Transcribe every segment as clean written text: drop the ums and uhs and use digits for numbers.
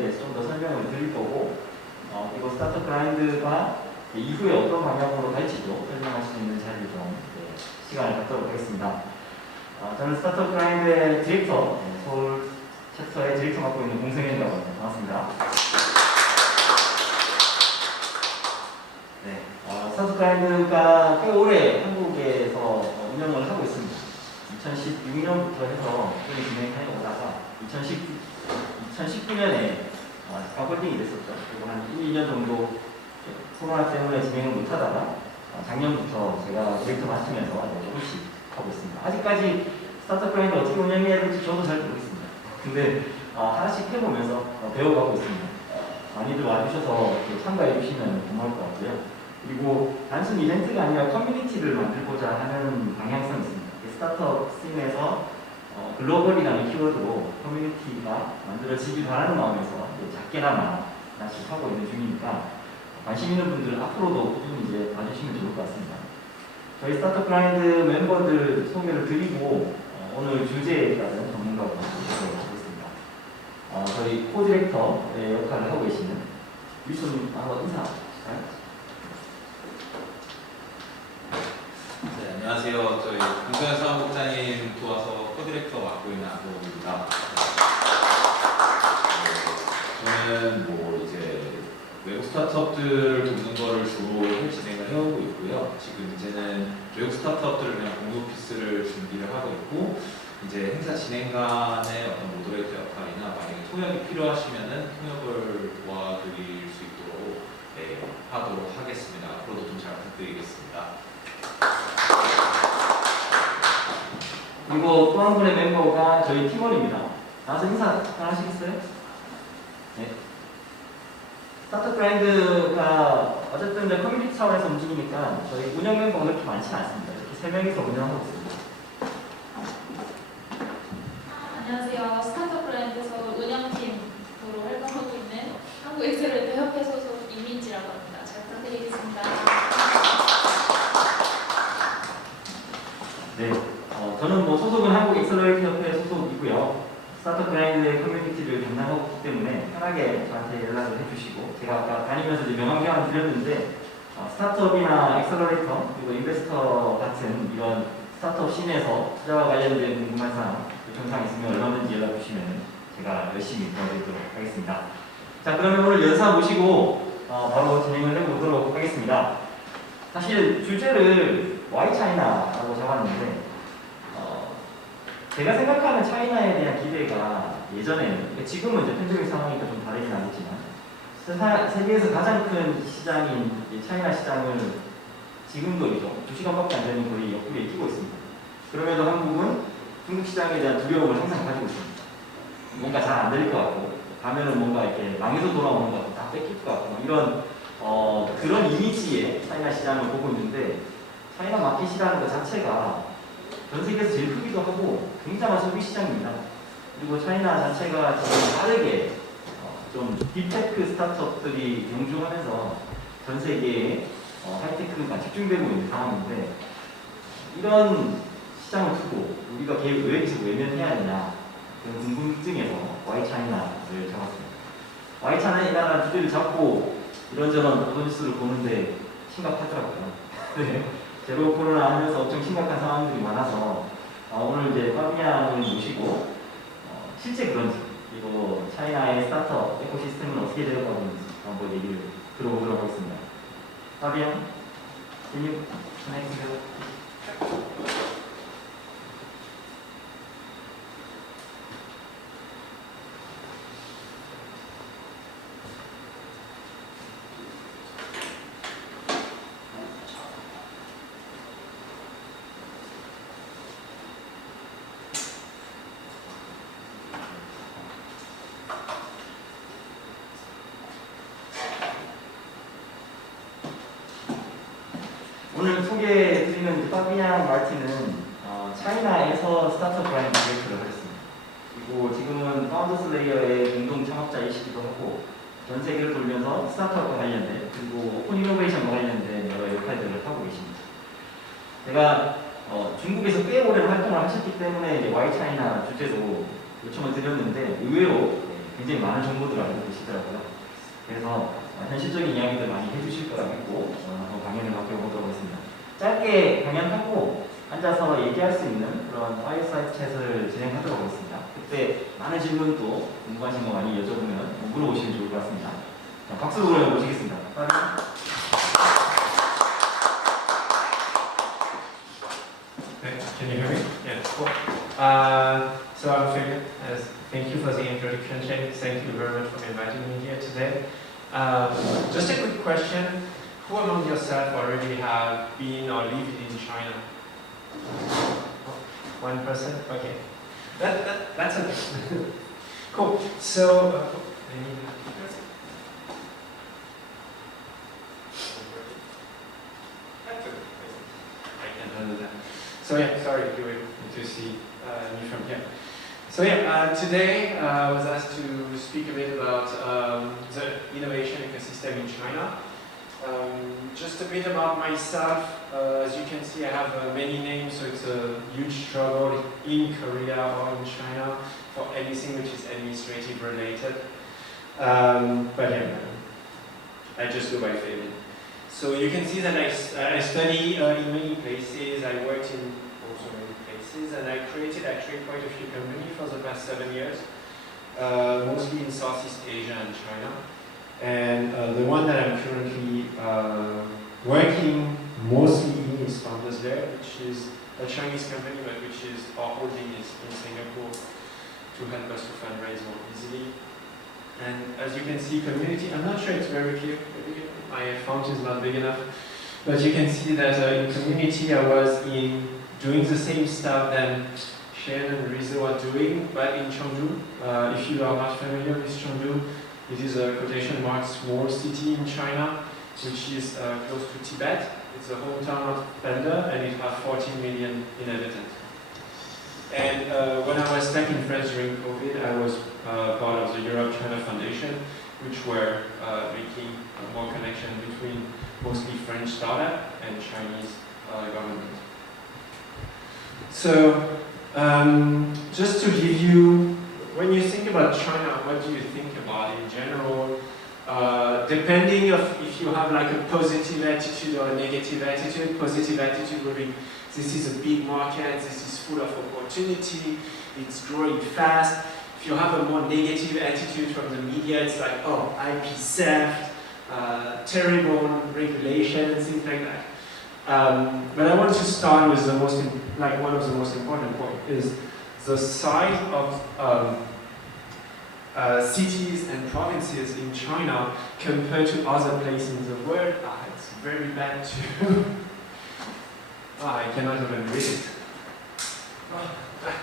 대해서 좀 더 설명을 드릴 거고, 그리고 스타트업 그라인드가 이후에 어떤 방향으로 갈지도 설명할 수 있는 자리를 좀 시간을 갖도록 하겠습니다. 저는 스타트업 그라인드의 디렉터, 서울 챕터의 디렉터 맡고 있는 공승현이라고 합니다. 반갑습니다. 네, 스타트업 그라인드가 꽤 오래 한국에서 운영을 하고 있습니다. 2016년부터 해서 꾸준히 진행해 오다가 2019년에 잠깐 홀딩이 됐었죠. 그리고 한 1, 2년 정도 코로나 때문에 진행을 못하다가 작년부터 제가 디렉터 맡으면서 조금씩 하고 있습니다. 아직까지 스타트업 그라인드 어떻게 운영해야 될지 저도 잘 모르겠습니다. 근데 하나씩 해보면서 배워가고 있습니다. 많이들 와주셔서 참가해 주시면 고마울 것 같고요. 그리고 단순 이벤트가 아니라 커뮤니티를 만들고자 하는 방향성이 있습니다. 스타트업 씬에서 글로벌이라는 키워드로 커뮤니티가 만들어지길 바라는 마음에서 작게나마 하나씩 하고 있는 중이니까 관심 있는 분들 앞으로도 꾸준히 이제 봐주시면 좋을 것 같습니다. 저희 스타트업 그라인드 멤버들 소개를 드리고 오늘 주제에 따른 전문가로 모시도록 하겠습니다. 저희 코디렉터의 역할을 하고 계시는 유수님 한번 인사할까요? 네, 안녕하세요. 저희 공소현 사업국장님 도와서 코디렉터 맡고 있는 안도입니다. 저는 뭐 이제 외국 스타트업들을 돕는 거를 주로 진행을 해오고 있고요. 지금 이제는 외국 스타트업들을 위한 공유 오피스를 준비를 하고 있고, 이제 행사 진행간의 어떤 모더레이터 역할이나 만약에 통역이 필요하시면은 통역을 도와드릴 수 있도록 하도록 하겠습니다. 앞으로도 좀 잘 부탁드리겠습니다. 그리고 또 한 분의 멤버가 저희 팀원입니다. 나와서 인사 하시겠어요? 네. 스타트업 그라인드가 어쨌든 이제 커뮤니티 차원에서 움직이니까 저희 운영 멤버가 그렇게 많지 않습니다. 이렇게 3명이서 운영하고 있습니다. 안녕하세요. 스타트업 그라인드에서 운영팀으로 활동하고 있는 한국 엑셀러리터 협회 소속 이민지라고 합니다. 잘 부탁드리겠습니다. 네, 저는 뭐 소속은 한국 엑셀러리터 협회 소속이고요. 스타트업 그라인드의 커뮤니티를 담당하고 있기 때문에 편하게 저한테 연락을 해주시고, 제가 아까 다니면서 이제 명함 드렸는데 스타트업이나 엑셀러레이터 그리고 인베스터 같은 이런 스타트업 씬에서 투자와 관련된 궁금한 사항 영상 있으면 얼마든지 연락 주시면 제가 열심히 도와드리도록 하겠습니다. 자, 그러면 오늘 연사 모시고 바로 진행을 해보도록 하겠습니다. 사실 주제를 와이 차이나라고 잡았는데 제가 생각하는 차이나에 대한 기대가 예전에는, 지금은 이제 편적인 상황이니까 좀 다르긴 하겠지만 세계에서 가장 큰 시장인 차이나 시장을 지금도 2시간밖에 안 되는 거의 옆구리에 끼고 있습니다. 그럼에도 한국은 중국 시장에 대한 두려움을 항상 가지고 있습니다. 뭔가 잘 안 될 것 같고, 가면은 뭔가 이렇게 망해서 돌아오는 것 같고, 다 뺏길 것 같고, 이런 그런 이미지의 차이나 시장을 보고 있는데, 차이나 마켓이라는 것 자체가 전 세계에서 제일 크기도 하고 굉장한 소비 시장입니다. 그리고 차이나 자체가 좀 빠르게 좀 딥테크 스타트업들이 경주하면서 전 세계에 하이테크가 집중되고 있는 상황인데, 이런 시장을 두고 우리가 왜 계속 외면해야 하느냐, 그런 궁금증에서 와이 차이나를 잡았습니다. 와이 차이나라는 주제를 잡고 이런저런 보도 뉴스를 보는데 심각하더라고요. 네. 제로 코로나 하면서 엄청 심각한 상황들이 많아서 오늘 이제 파비앙을 모시고 실제 그런지, 그리고 차이나의 스타트업 에코시스템은 어떻게 되어가고 있는지 한번 얘기를 들어보도록 하겠습니다. 파비앙, can you connect with 오늘 소개해드리는 파비앙 마르틴은 차이나에서 스타트업 그라인드 디렉터를 하셨습니다. 그리고 지금은 파운더스 레이어의 공동 창업자이시기도 하고, 전 세계를 돌면서 스타트업과 관련된 그리고 오픈 이노베이션과 관련된 여러 역할들을 하고 계십니다. 제가 중국에서 꽤 오랜 활동을 하셨기 때문에 와이 차이나 주제로 요청을 드렸는데 의외로 굉장히 많은 정보들을 알고 계십니다. 계시더라고요. 그래서 현실적인 이야기들 많이 해주실 거라 믿고 한번 강연을 맡겨보도록 하겠습니다. 짧게 강연하고 앉아서 얘기할 수 있는 그런 파이어사이드 챗을 진행하도록 하겠습니다. 그때 많은 질문도 궁금하신 거 많이 여쭤보면 물어보시면 좋을 것 같습니다. 자, 박수로 모시겠습니다. Can you hear me? Yeah, cool. So I'm Fabien. Thank you for the introduction, Shane. Thank you very much for inviting me here today. Just a quick question. Who among yourself already have been or lived in China? One person? Okay. That's it. Cool. So, I can handle that. So yeah, sorry, you were to see me from here. So yeah, today I was asked to speak a bit about the innovation ecosystem in China. Just a bit about myself. As you can see, I have many names, so it's a huge struggle in Korea or in China for anything which is administrative related. But yeah, I just go by Fabien. So you can see that I study in many places. I worked in also many places, and I created actually quite a few companies for the past 7 years, mostly in Southeast Asia and China. And the one that I'm currently working mostly in is Lair, which is a Chinese company, but which is our holding is in Singapore to help us to fundraise more easily. And as you can see, community, I'm not sure it's very clear. My font is not big enough. But you can see that in community I was doing the same stuff that Shane and Rizzo are doing, but in Chengdu. If you are not familiar with Chengdu, it is a quotation mark small city in China, which is close to Tibet. It's the hometown of Panda, and it has 14 million inhabitants. And when I was back in France during COVID, I was part of the Europe-China Foundation, which were making more connection between mostly French startup and Chinese government. So, just to give you, when you think about China, what do you think about in general? Depending of if you have like a positive attitude or a negative attitude. Positive attitude will be, this is a big market, this is full of opportunity, it's growing fast. If you have a more negative attitude from the media, it's like, oh, IP theft, terrible regulation, and things like that. But I want to start with one of the most important points is the size of cities and provinces in China compared to other places in the world. It's very bad too. I cannot even read it. Oh,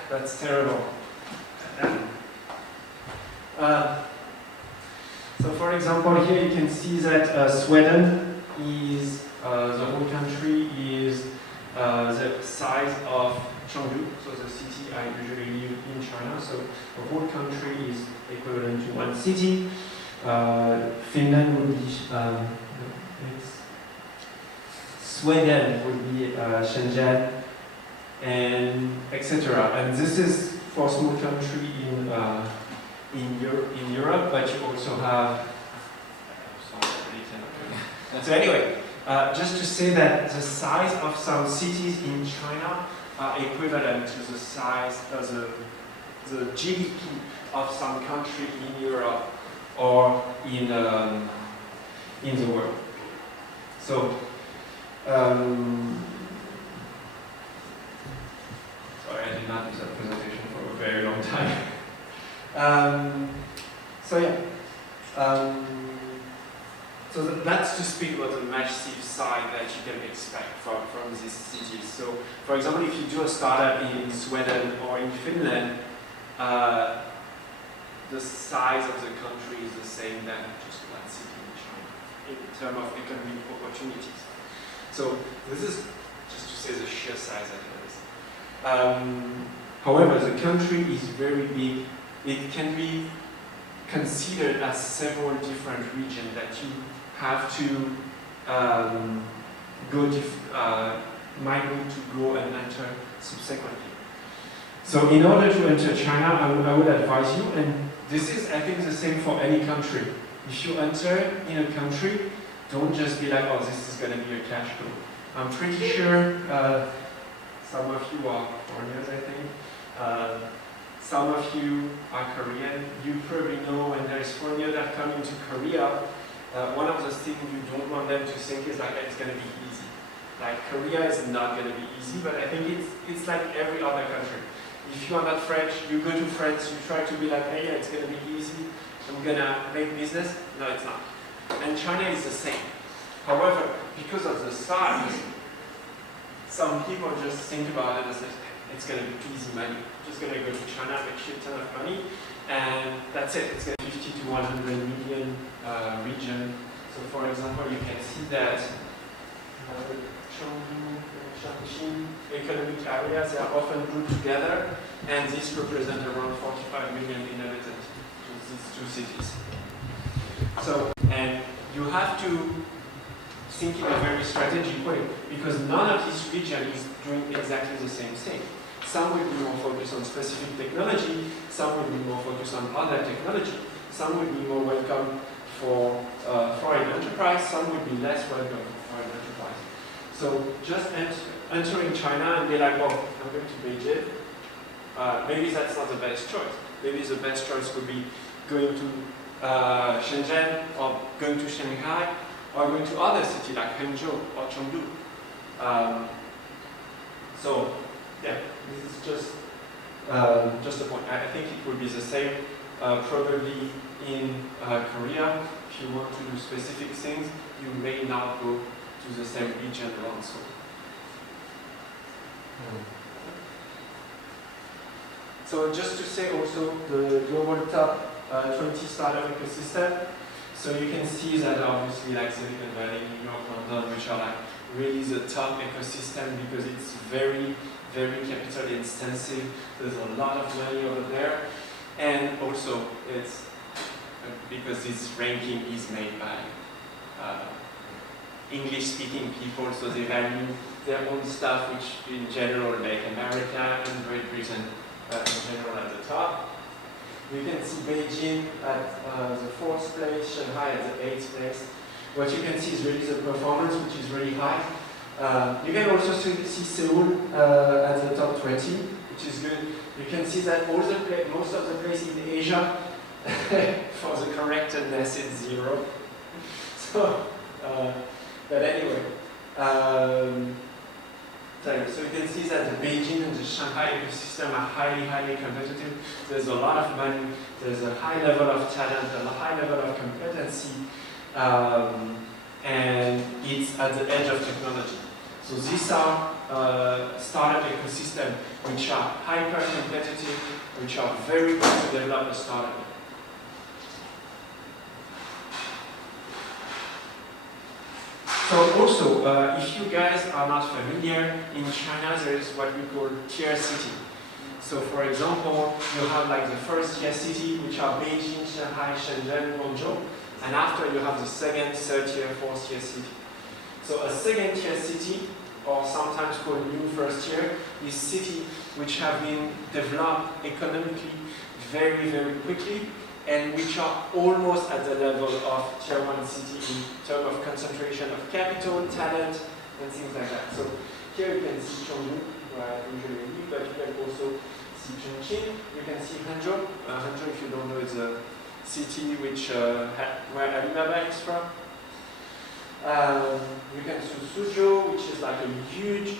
that's terrible. So for example, here you can see that Sweden is, the whole country is the size of Chengdu, so the city I usually live in China. So the whole country is equivalent to one city. Finland would be, Sweden would be Shenzhen, and etc. And this is for a small country in Europe, but you also have. So anyway, just to say that the size of some cities in China are equivalent to the size of the GDP of some country in Europe or in the world. So. Sorry, I did not do that presentation for a very long time. So yeah, so that's to speak about the massive size that you can expect from these cities. So, for example, if you do a startup in Sweden or in Finland, the size of the country is the same than just one city in China in terms of economic opportunities. So this is just to say the sheer size that it is. However, the country is very big. It can be considered as several different regions that you have to migrate to go and enter subsequently. So in order to enter China, I would advise you, and this is, I think, the same for any country. If you enter in a country, don't just be like, oh, this is going to be a cash cow. I'm pretty sure some of you are foreigners, I think. Some of you are Korean. You probably know when there's foreigners that come into Korea, one of the things you don't want them to think is like it's going to be easy. Like Korea is not going to be easy, but I think it's like every other country. If you are not French, you go to France, you try to be like, hey, yeah, it's going to be easy, I'm going to make business. No, it's not. And China is the same. However, because of the size, some people just think about it and say, it's going to be easy money. I'm just going to go to China, make shit ton of money, and that's it. It's going to be 50 to 100 million region. So for example, you can see that Chengdu, Shaanxi economic areas are often grouped together, and this represents around 45 million inhabitants, these two cities. So, and you have to think in a very strategic way, because none of this region is doing exactly the same thing. Some will be more focused on specific technology, some will be more focused on other technology, some will be more welcome for foreign enterprise, some will be less welcome for foreign enterprise. So just entering China and be like, well, I'm going to Beijing, maybe that's not the best choice. Maybe the best choice would be going to Shenzhen, or going to Shanghai, or going to other cities like Hangzhou or Chengdu. So, yeah, this is just a point. I think it will be the same probably in Korea. If you want to do specific things, you may not go to the same region around Seoul. So just to say also the global top 20 startup ecosystem. So you can see that obviously like Silicon Valley, New York, London, which are like really the top ecosystem because it's very, very capital intensive. There's a lot of money over there. And also it's because this ranking is made by English-speaking people, so they value their own stuff, which in general make America and Great Britain in general at the top. You can see Beijing at the 4th place, Shanghai at the 8th place. What you can see is really the performance, which is really high. You can also see Seoul at the top 20, which is good. You can see that most of the places in Asia, for the correctness, is 0. So, but anyway. So you can see that the Beijing and the Shanghai ecosystem are highly, highly competitive. There's a lot of money, there's a high level of talent, and a high level of competency, and it's at the edge of technology. So these are startup ecosystems which are hyper competitive, which are very good to develop a startup. So also, if you guys are not familiar, in China there is what we call tier city. So for example, you have like the first tier city, which are Beijing, Shanghai, Shenzhen, Guangzhou, and after you have the second, third tier, fourth tier city. So a second tier city, or sometimes called new first tier, is city which have been developed economically very, very quickly, and which are almost at the level of tier 1 city in terms of concentration of capital, talent, and things like that. So here you can see Chengdu, where I usually live, but you can also see Chongqing. You can see Hangzhou. Hangzhou, if you don't know, is a city which where Alibaba is from. You can see Suzhou, which is like a huge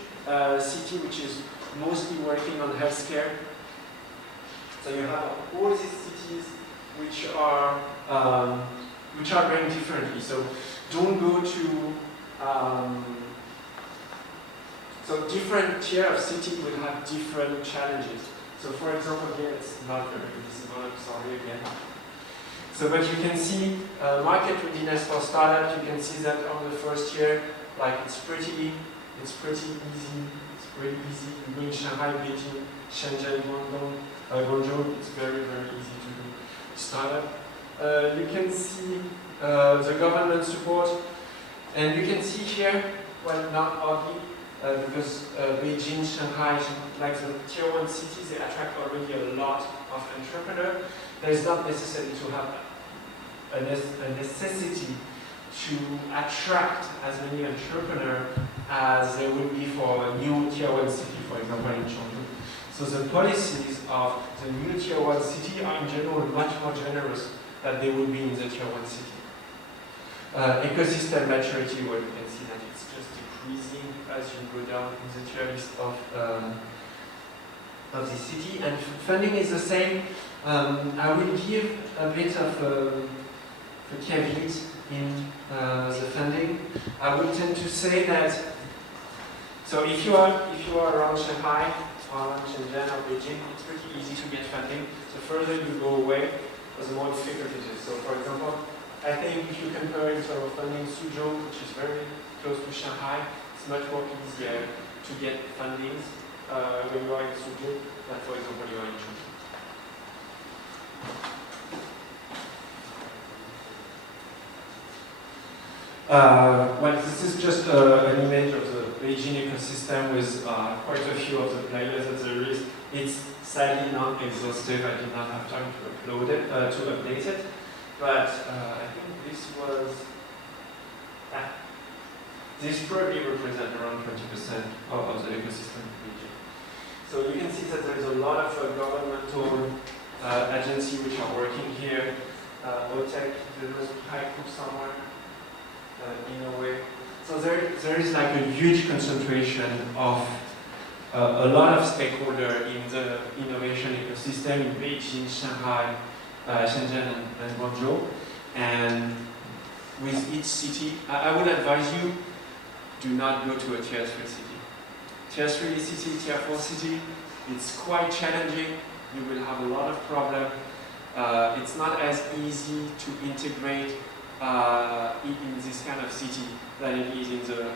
city which is mostly working on healthcare. So you have all these cities which are very differently. So don't go to so different tier of city will have different challenges. So for example, here it's not very visible. I'm sorry again. So but you can see market readiness for startup. You can see that on the first year, like it's pretty easy. It's pretty easy. You go in Shanghai, Beijing, Shenzhen, Guangzhou. It's very, very easy to do startup. You can see the government support, and you can see here, well, not ugly, because Beijing, Shanghai, like the tier 1 cities, they attract already a lot of entrepreneurs. There's not necessarily to have a necessity to attract as many entrepreneurs as there would be for a new tier 1 city, for example, in Chengdu. So the policies of the new tier 1 city are in general much more generous than they would be in the tier 1 city. Ecosystem maturity, well, you can see that it's just decreasing as you go down in the tier list of the city. And funding is the same. I will give a bit of a caveat in the funding. I would tend to say that, so if you are around Shanghai, or Shenzhen or Beijing, it's pretty easy to get funding. The further you go away, the more difficult it is. So for example, I think if you compare in terms of funding Suzhou, which is very close to Shanghai, it's much more easier to get fundings when you are in Suzhou than, for example, you are in Chengdu. Well, this is just an image of the Beijing ecosystem with quite a few of the players that there is. It's sadly not exhaustive. I did not have time to upload it, to update it. But I think this was, this probably represents around 20% of the ecosystem in Beijing. So you can see that there's a lot of governmental agencies which are working here. OTEC, there was Haiku somewhere. In a way. So there is like a huge concentration of a lot of stakeholders in the innovation ecosystem in Beijing, Shanghai, Shenzhen and Guangzhou. And with each city, I would advise you, do not go to a tier 3 city. Tier 3 city, tier 4 city, it's quite challenging. You will have a lot of problems. It's not as easy to integrate in this kind of city than it is in the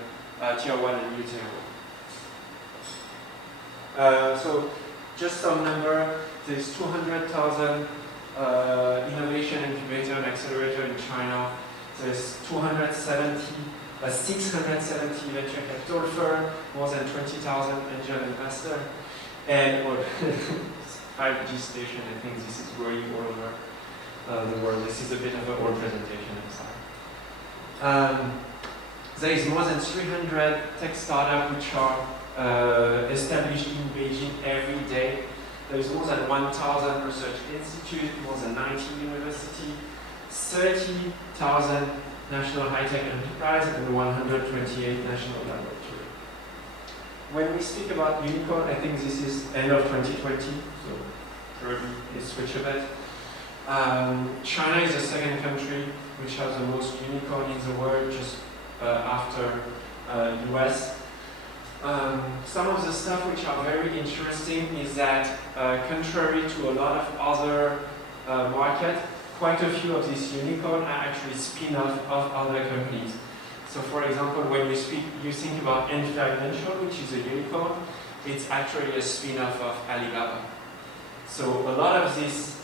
tier 1 and new tier 1. So just some number, there's 200,000 innovation incubator and accelerator in China. There's 670 venture capital firm, more than 20,000 angel investors, and 5G station. I think this is growing all over the world. This is a bit of a whole presentation inside. There is more than 300 tech startups which are established in Beijing every day. There is more than 1,000 research institutes, more than 90 universities, 30,000 national high-tech enterprises, and 128 national laboratories. When we speak about unicorn, I think this is end of 2020, so probably it switch a bit. China is the second country which has the most unicorn in the world, just after US. Some of the stuff which are very interesting is that, contrary to a lot of other markets, quite a few of these unicorns are actually spin-off of other companies. So for example, when you think about Ant Financial, which is a unicorn, it's actually a spin-off of Alibaba. So a lot of these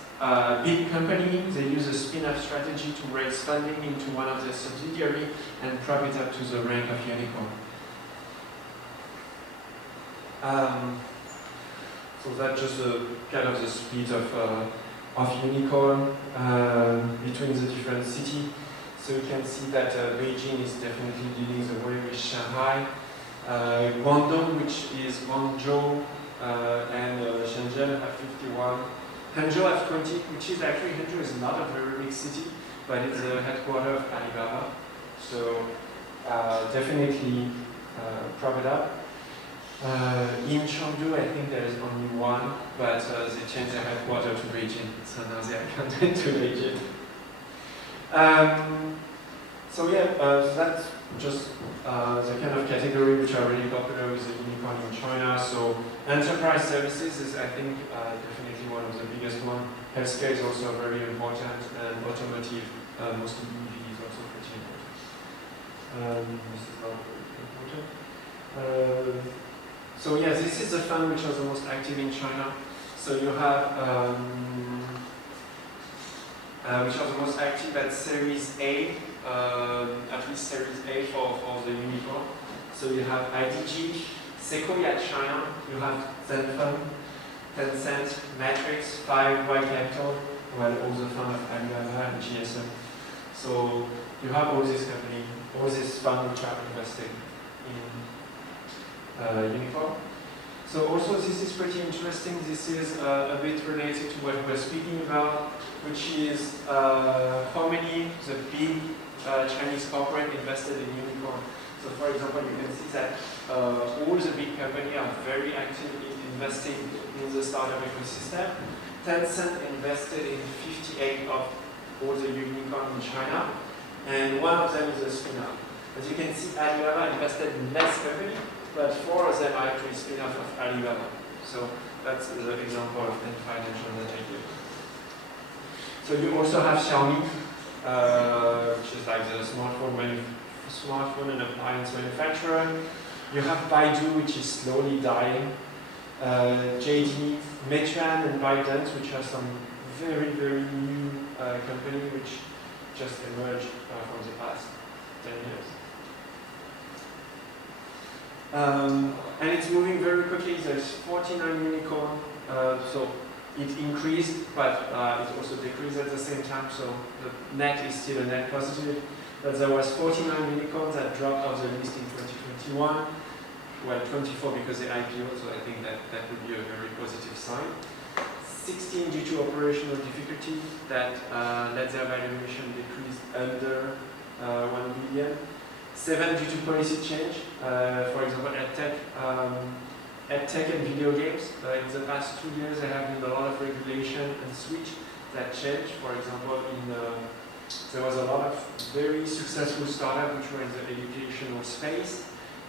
big companies, they use a spin-off strategy to raise funding into one of their subsidiaries and prop it up to the rank of unicorn. So that's just kind of the split of unicorn between the different cities. So you can see that Beijing is definitely leading the way with Shanghai. Guangdong, which is Guangzhou and Shenzhen have 51. Hangzhou has 20, which is actually, Hangzhou is not a very big city, but it's the headquarters of Alibaba. So definitely prop it up. In Chengdu, I think there is only one, but they changed their headquarters to Beijing, so now they are counted to Beijing. So yeah, that's just the kind of category which are really popular with the unicorn in China. So enterprise services is, I think, definitely one of the biggest ones. Healthcare is also very important, and automotive, mostly EV, is also pretty important. This is not very important. So yeah, this is the fund which was the most active in China. So you have, which are the most active at Series A, at least Series A for the unicorn. So you have IDG, Sequoia China, you have Zenfund, Tencent, Matrix, 5Y Capital, well, also fund of Alibaba and GSM. So you have all this company, all this fund which are investing in Unicorn. So also this is pretty interesting. This is a bit related to what we're speaking about, which is how many the big Chinese corporate invested in Unicorn. So for example, you can see that all the big companies are very active in investing in the startup ecosystem. Tencent invested in 58 of all the unicorns in China, and one of them is a spin-off. As you can see, Alibaba invested in less company, but 4 of them are actually spin-off of Alibaba. So that's the example of financial that I give. So you also have Xiaomi, which is like the smartphone and appliance manufacturer. You have Baidu, which is slowly dying. JD, Meituan, and ByteDance, which are some very, very new company which just emerged from the past 10 years. And it's moving very quickly. There's 49 unicorn, so it increased, but it also decreased at the same time. So the net is still a net positive. But there was 49 unicorns that dropped off the list in 2021. Well, 24 because they IPO, so I think that would be a very positive sign. 16 due to operational difficulties that let their valuation decrease under 1 billion. 7 due to policy change. For example, EdTech and video games. In the past 2 years, there have been a lot of regulation and switch that changed. For example, there was a lot of very successful startups which were in the educational space,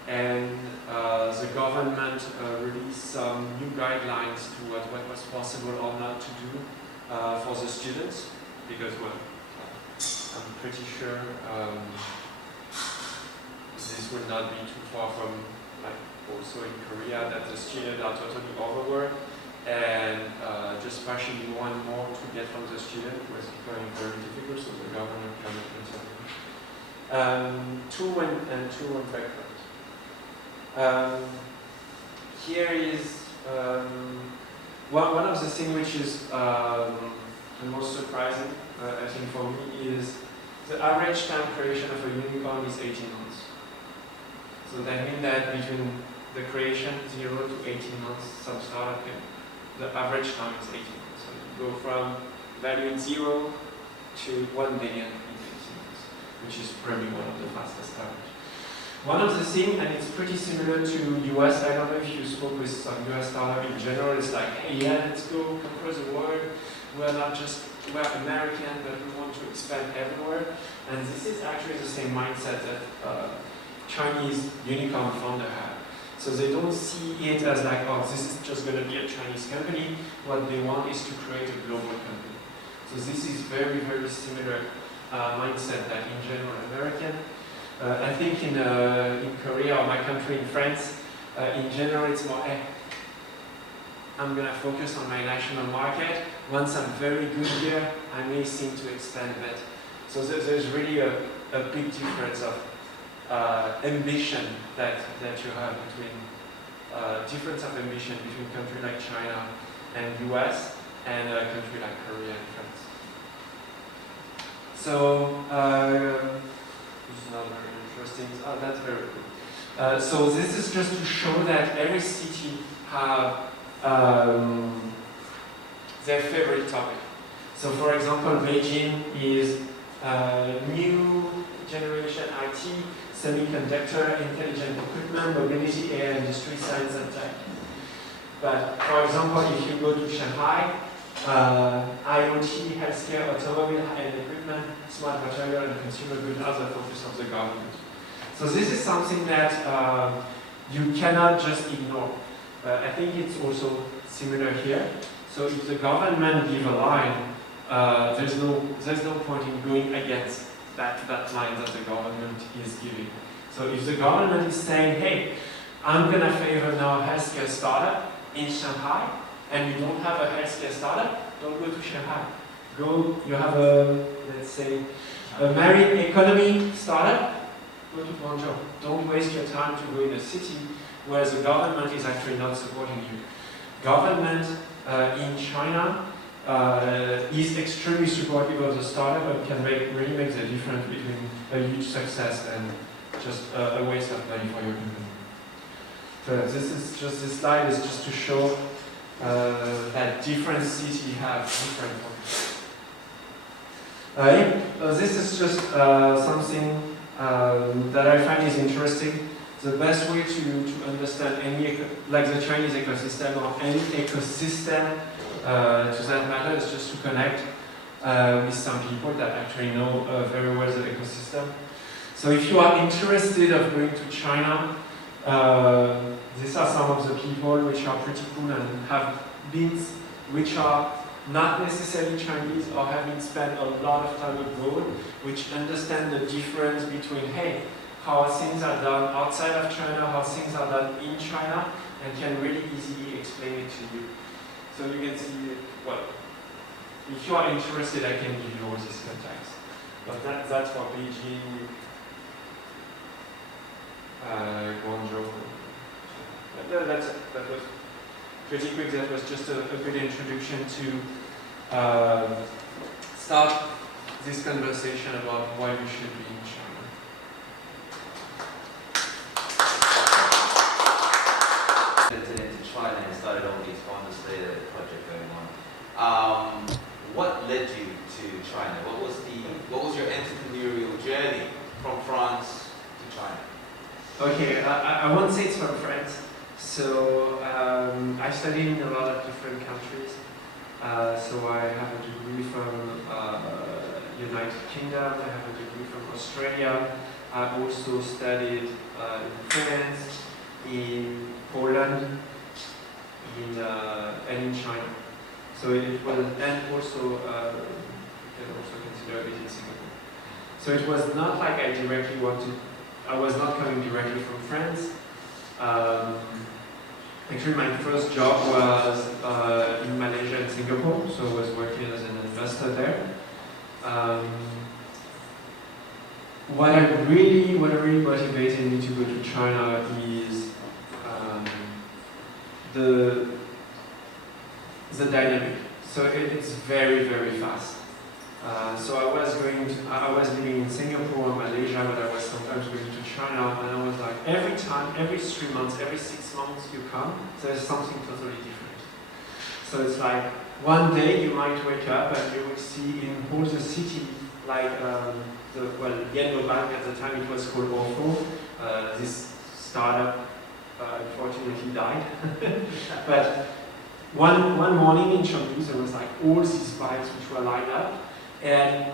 and the government released some new guidelines to what was possible or not to do for the students, because, well, I'm pretty sure this will not be too far from, like, also in Korea, that the students are totally overworked, and just pushing more and more to get from the student was becoming very difficult, so the government cannot continue. Two went bankrupt. Here is one of the things which is the most surprising, I think for me, is the average time creation of a unicorn is 18 months. So that means that between the creation, 0 to 18 months, some startup can, the average time is 18 months. So you go from value 0 to 1 billion in 18 months, which is probably one of the fastest average. One of the things, and it's pretty similar to US, I don't know if you spoke with some US startup in general, it's like, hey, yeah, let's go conquer the world. We're American, but we want to expand everywhere. And this is actually the same mindset that Chinese unicorn founder had. So they don't see it as like, oh, this is just going to be a Chinese company. What they want is to create a global company. So this is very, very similar mindset that in general American. I think in Korea or my country in France, in general it's more, hey, I'm going to focus on my national market. Once I'm very good here, I may seem to expand a bit. So there's really a big difference of ambition that you have between, difference of ambition between a country like China and US and a country like Korea and France. So, this is not very interesting. Oh, that's very cool. So this is just to show that every city have their favorite topic. So for example, Beijing is new generation IT, semiconductor, intelligent equipment, mobility, air, industry, science and tech. But for example, if you go to Shanghai, IoT, healthcare, automobile, high-end equipment, smart material, and consumer goods are the focus of the government. So this is something that you cannot just ignore. I think it's also similar here. So if the government give a line, there's no point in going against that line that the government is giving. So if the government is saying, hey, I'm going to favor now a healthcare startup in Shanghai, and you don't have a healthcare startup, don't go to Shanghai. You have a, let's say, a marine economy startup, go to Guangzhou. Don't waste your time to go in a city where the government is actually not supporting you. Government in China is extremely supportive of the startup and can really make the difference between a huge success and just a waste of money for your company. So this slide is just to show that different cities have different problems. This is just something that I find is interesting. The best way to understand any, like the Chinese ecosystem or any ecosystem to that matter is just to connect with some people that actually know very well the ecosystem. So if you are interested of going to China, these are some of the people which are pretty cool and have been, which are not necessarily Chinese or having spent a lot of time abroad, which understand the difference between, hey, how things are done outside of China, how things are done in China, and can really easily explain it to you. So you can see, well, if you are interested, I can give you all these contacts. But that's for Beijing, Guangzhou. That was pretty quick. That was just a good introduction to start this conversation about why we should be in China. Into China and started all these Founders project going on. What led you to China? What was your entrepreneurial journey from France to China? Okay, I won't say it's from France. So I studied in a lot of different countries. So I have a degree from United Kingdom. I have a degree from Australia. I also studied in France, in Poland, and in China. So it was, and also you can also consider it in Singapore. So it was not like I was not coming directly from France. Actually, my first job was in Malaysia and Singapore, so I was working as an investor there. What really motivated me to go to China is the dynamic. So it's very, very fast. So I was living in Singapore, Malaysia, but I was sometimes going to China, and I was like, every 3 months, every 6 months you come, there's something totally different. So it's like, one day you might wake up and you will see in all the city, like Yellow Bank at the time it was called Ofo, this startup unfortunately died. But one morning in Chengdu, there was like all these bikes which were lined up. And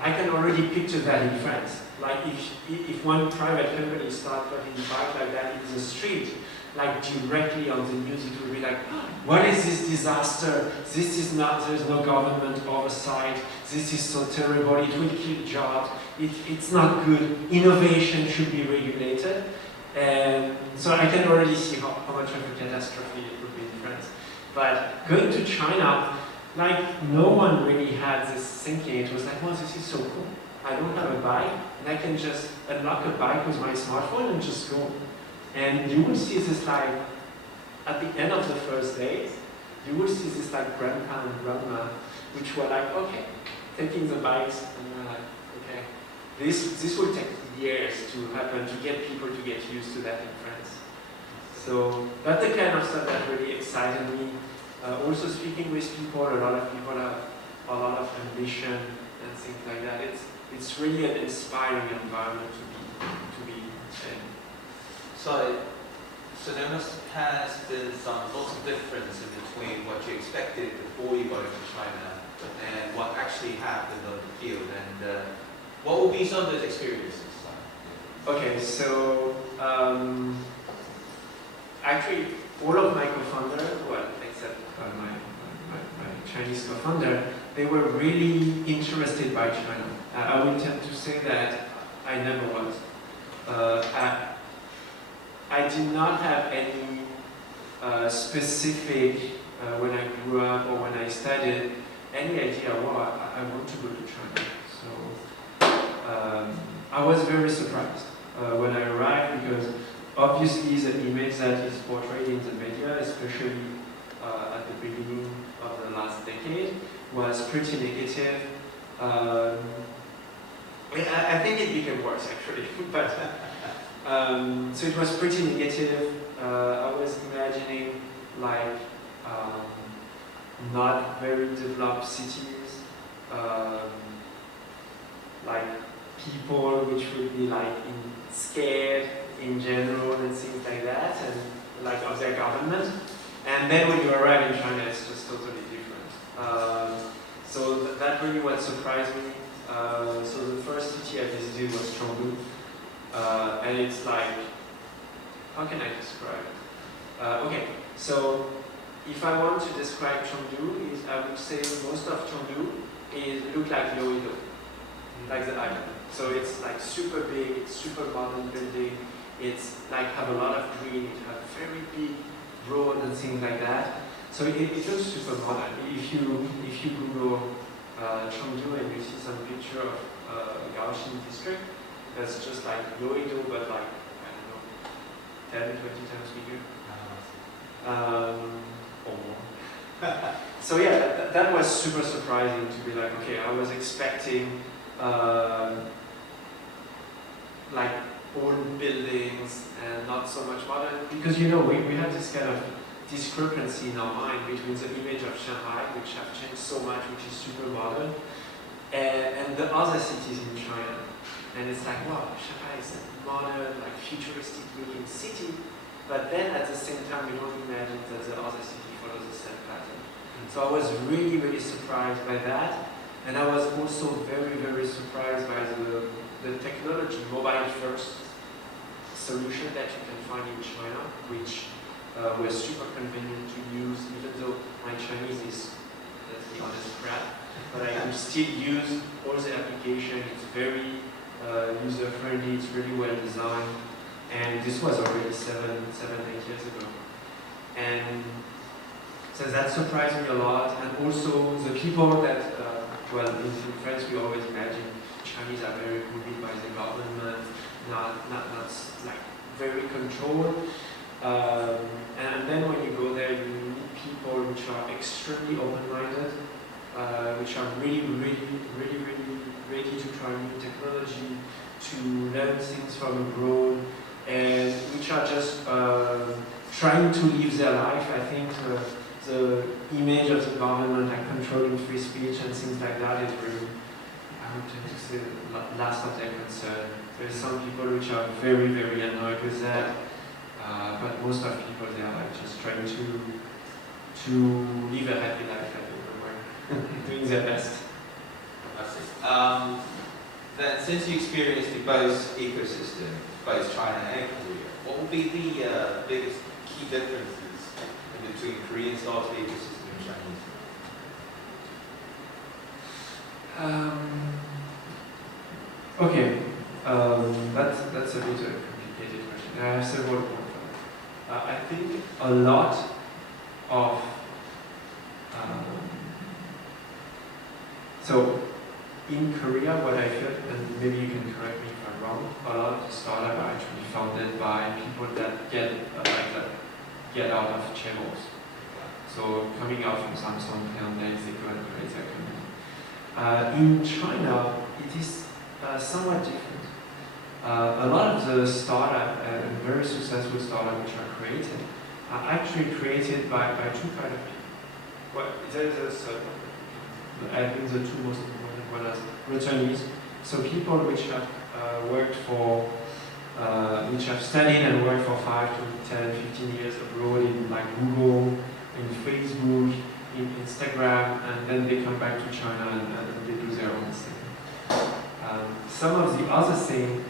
I can already picture that in France. Like if one private company starts putting a bike like that in the street, like directly on the news, it will be like, what is this disaster? This is not, there's no government oversight. This is so terrible, it will kill jobs. It's not good. Innovation should be regulated. And so I can already see how much of a catastrophe it would be in France. But going to China, like no one really had this thinking. It was like, well, this is so cool. I don't have a bike, and I can just unlock a bike with my smartphone and just go. And you will see this like, at the end of the first days, you will see this like grandpa and grandma, which were like, okay, taking the bikes, and you're like, okay, this will take years to happen, to get people to get used to that in France. So that's the kind of stuff that really excited me. Also speaking with people, a lot of people have a lot of ambition and things like that. It's really an inspiring environment to be in. So there has been lots of difference in between what you expected before you got into China and what actually happened on the field. And what will be some of those experiences? Okay, so actually all of my co-founders, well, except my Chinese co-founder, they were really interested by China. I will tend to say that I never was. I did not have any specific, when I grew up or when I studied, any idea, well, I want to go to China. So I was very surprised. when I arrived, because obviously the image that is portrayed in the media, especially at the beginning of the last decade, was pretty negative. I think it became worse actually, but so it was pretty negative. I was imagining like not very developed cities, like people which would be like scared in general and things like that, and like of their government. And then when you arrive in China, it's just totally different. So that really what surprised me. So the first city I visited was Chengdu, and it's like, how can I describe it? Okay, so if I want to describe Chengdu, I would say most of Chengdu look like Loido, like the island. So it's like super big, it's super modern building. It's like have a lot of green, it has very big road and things like that. So it looks super modern. If you Google Chengdu and you see some picture of Gaoxin district, that's just like Loido, but like, I don't know, 10, 20 times bigger. Or more. So yeah, that was super surprising to be like, okay, I was expecting like old buildings and not so much modern, because you know we have this kind of discrepancy in our mind between the image of Shanghai, which have changed so much, which is super modern, and the other cities in China. And it's like, wow, Shanghai is a modern, like futuristic looking city, but then at the same time we don't imagine that the other city follows the same pattern. So I was really, really surprised by that, and I was also very, very surprised by the technology, mobile first solution that you can find in China, which were super convenient to use, even though my Chinese is, let's be honest, crap, but I can still use all the application. It's very user-friendly, it's really well designed, and this was already 7, 8 years ago. And so that surprised me a lot, and also the people that, well, in France we always imagine Chinese are very bullied by the government, not like very controlled. And then when you go there, you meet people which are extremely open-minded, which are really ready to try new technology, to learn things from abroad, and which are just trying to live their life. I think the image of the government like controlling free speech and things like that is really, I would tend to say, the last of their concern. There's some people which are very annoyed with that. But most of people, they are like just trying to live a happy life everywhere, doing their best. I see. Then, since you experienced the both ecosystem, both China and Korea, what would be the biggest key differences between Korean startup ecosystem and Chinese? Okay, that's a bit of a complicated question. I have several points. I think a lot of so in Korea, what I feel, and maybe you can correct me if I'm wrong, a lot of the startups are actually founded by people that get out of chaebol. So coming out from Samsung, Hyundai, they go and create their company. In China, it is somewhat different. A lot of the startup and very successful startups which are created are actually created by two kind of people. Well, there's a certain, I think the two most important one are returnees. So people which have worked for, which have studied and worked for 5 to 10, 15 years abroad in like Google, in Facebook, in Instagram, and then they come back to China and they do their own thing. Some of the other thing,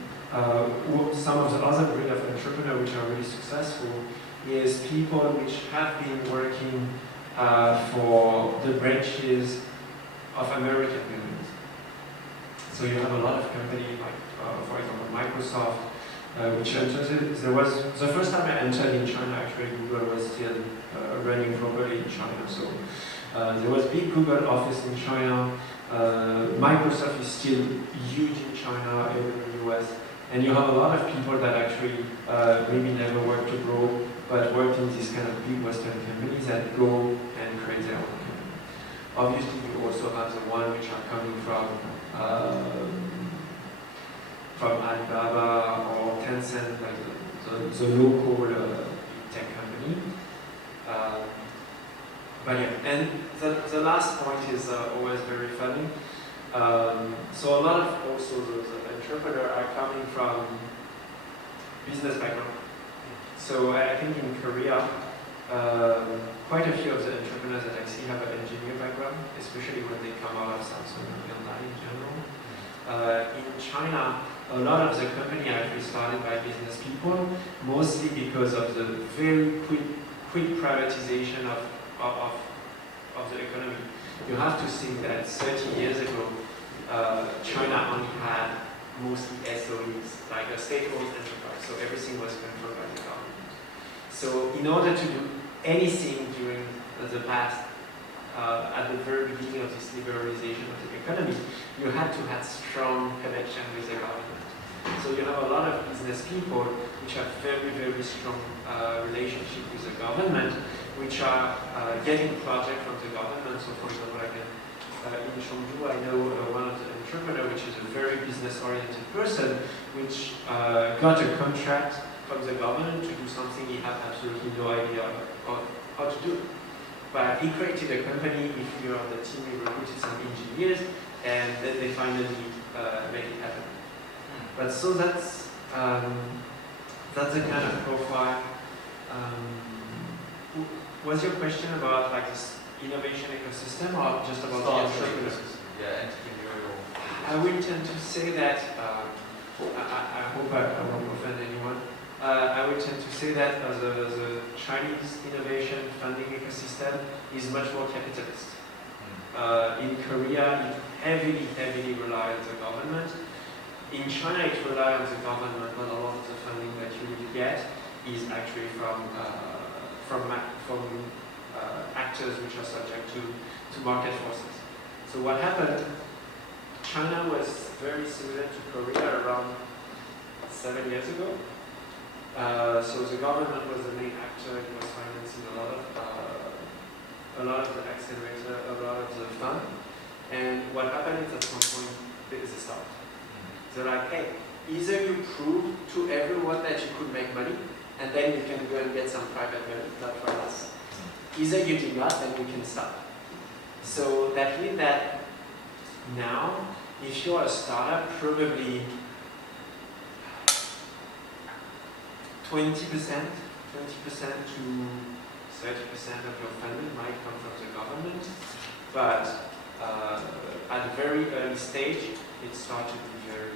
some of the other breed of entrepreneurs which are really successful is people which have been working for the branches of American companies. So you have a lot of companies like, for example, Microsoft, which entered, there was, the first time I entered in China, actually Google was still running properly in China. So there was big Google office in China. Microsoft is still huge in China, even in the US. And you have a lot of people that actually maybe never worked abroad, but worked in these kind of big Western companies that go and create their own company. Obviously, you also have the one which are coming from Alibaba or Tencent, like the local tech company. But yeah, and the last point is always very funny. So a lot of also those entrepreneurs are coming from business background. So I think in Korea, quite a few of the entrepreneurs that I see have an engineer background, especially when they come out of Samsung and Hyundai in general. In China, a lot of the company are actually started by business people, mostly because of the very quick privatization of the economy. You have to think that 30 years ago, China only had mostly SOEs, like a state-owned enterprise, so everything was controlled by the government. So in order to do anything during the past, at the very beginning of this liberalization of the economy, you had to have strong connection with the government. So you have a lot of business people which have very, very strong relationship with the government, which are getting projects from the government. So for example, in Chengdu, I know one of the entrepreneurs, which is a very business-oriented person, which got a contract from the government to do something he had absolutely no idea how to do. But he created a company. If you're on the team, he recruited some engineers, and then they finally make it happen. But so that's the kind of profile. Was your question about like this innovation ecosystem, or just about the entrepreneurs? Yeah, entrepreneurial. I will tend to say that. I hope I won't offend anyone. I would tend to say that the Chinese innovation funding ecosystem is much more capitalist. In Korea, it heavily relies on the government. In China, it relies on the government, but a lot of the funding that you will get is actually from actors which are subject to market forces. So what happened? China was very similar to Korea around 7 years ago. So the government was the main actor. It was financing a lot of the accelerator, a lot of the fund. And what happened is at some point there is a stop. They're like, hey, either you prove to everyone that you could make money, and then you can go and get some private money, not from us. Either you do not, then we can stop. So that means that now, if you're a startup, probably 20% to 30% of your funding might come from the government, but at a very early stage, it starts to be very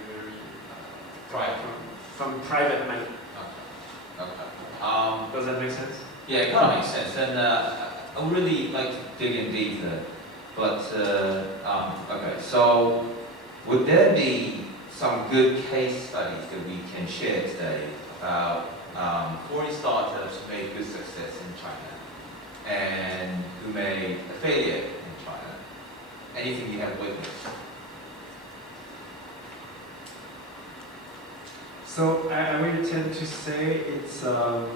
Private. From private money. Okay. Does that make sense? Yeah, it kind of makes sense, and I would really like to dig in deeper. But okay, so would there be some good case studies that we can share today about foreign startups who made good success in China and who made a failure in China? Anything you have witnessed? So I will tend to say it's so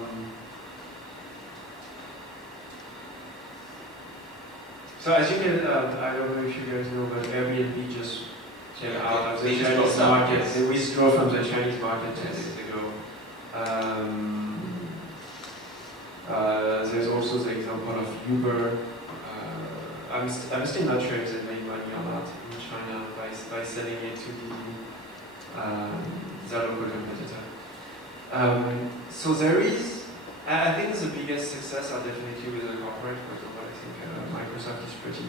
as you can I don't know if you guys know, but Airbnb just came out of the Chinese market. They withdrew from the Chinese market 10 years ago. There's also the example of Uber. I'm still not sure if they made money or not in China by selling it to the local competitor. So there is, I think the biggest success are definitely with the corporate. For example, I think Microsoft is pretty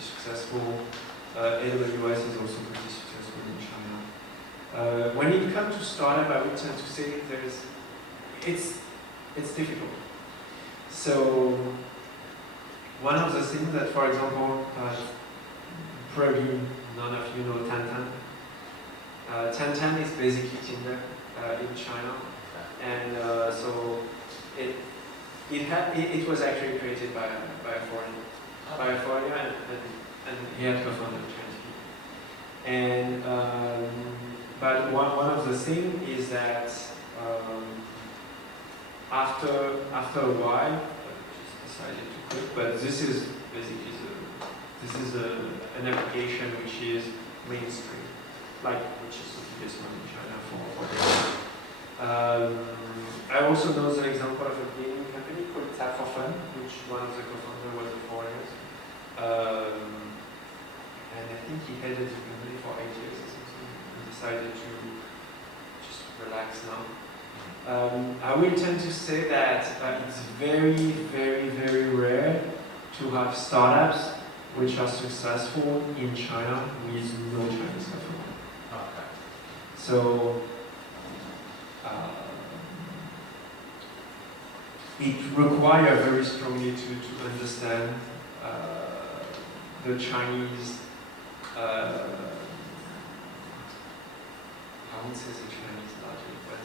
successful. AWS is also pretty successful in China. When it comes to startup, I would tend to say it's difficult. So one of the things that, for example, probably none of you know Tantan. Tantan is basically Tinder in China, and so it was actually created by a foreigner, and he had co-founded Chinese people. And but one of the things is that after a while, I just decided to quit. But this is basically an application which is mainstream, which is the biggest one in China for I also know the example of a gaming company called Tap for Fun, which one of the co-founders was a foreigner. And I think he headed the company for 8 years or something and decided to just relax now. I will tend to say that it's very, very, very rare to have startups which are successful in China with no Chinese customer. Okay. So it requires very strongly to understand the Chinese. I won't say the Chinese logic, but